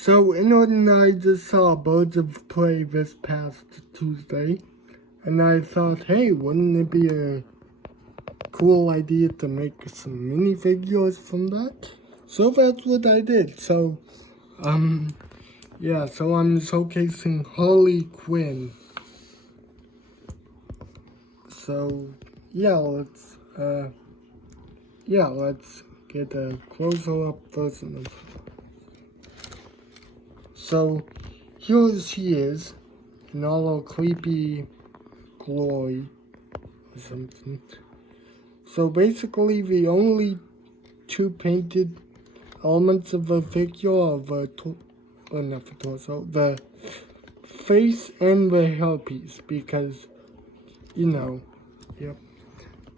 So, and I just saw Birds of Prey this past Tuesday, and I thought, hey, wouldn't it be a cool idea to make some minifigures from that? So that's what I did. So, yeah, so I'm showcasing Harley Quinn. So, let's get a closer up version of her. So, here she is, in all her creepy glory, or something. So basically, the only two painted elements of the figure are not the torso, the face and the hairpiece, because, yep.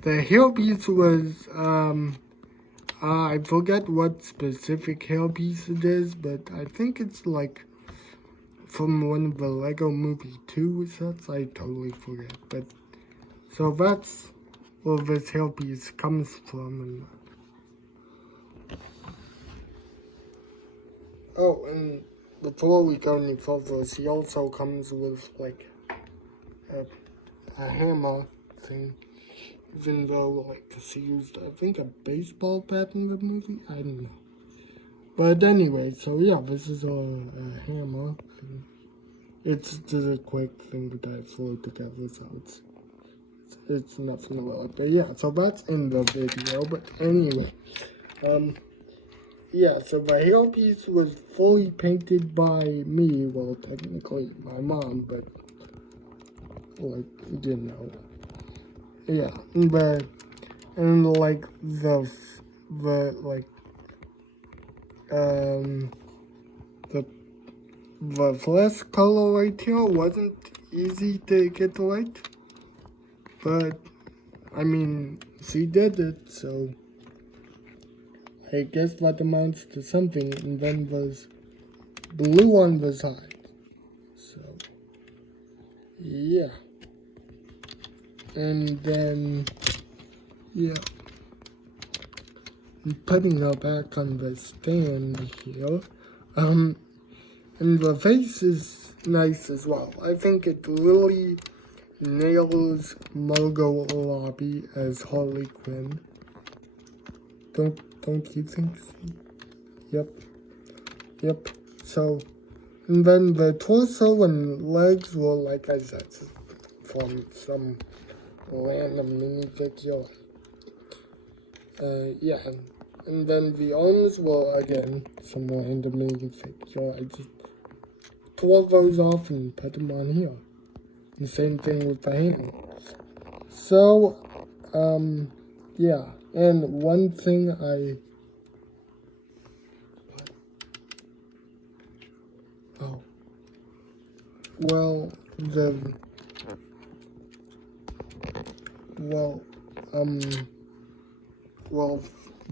The hairpiece was, I forget what specific hairpiece it is, but I think it's like from one of the Lego Movie 2 sets. I totally forget, but so that's where this hairpiece comes from. Oh, and before we go any further, she also comes with like a hammer thing. Even though, like, she used, I think, a baseball bat in the movie? I don't know. But anyway, so yeah, this is a hammer thing. It's just a quick thing that I threw together, so it's nothing about it. But yeah, so that's in the video. But anyway, yeah, so the hairpiece was fully painted by me. Well, technically my mom, but like, you didn't know. Yeah, and like the flesh color right here wasn't easy to get right, but I mean, she did it, so I guess that amounts to something. And then there's blue on the side, so yeah. And then, yeah, I'm putting her back on the stand here. And the face is nice as well. I think it really nails Margot Robbie as Harley Quinn. Don't you think so? Yep. So, and then the torso and legs were, like I said, from some random minifigure. Yeah, and then the arms were, again, some random minifigure. I just tore those off and put them on here. And same thing with the hand. So, yeah, and one thing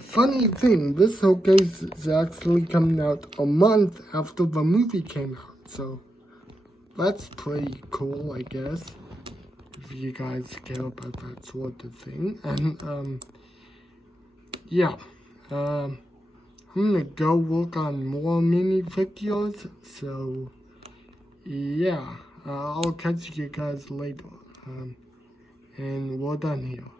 funny thing, this showcase is actually coming out a month after the movie came out, so that's pretty cool, I guess, if you guys care about that sort of thing. And, yeah, I'm gonna go work on more minifigures, so, yeah, I'll catch you guys later, and we're done here.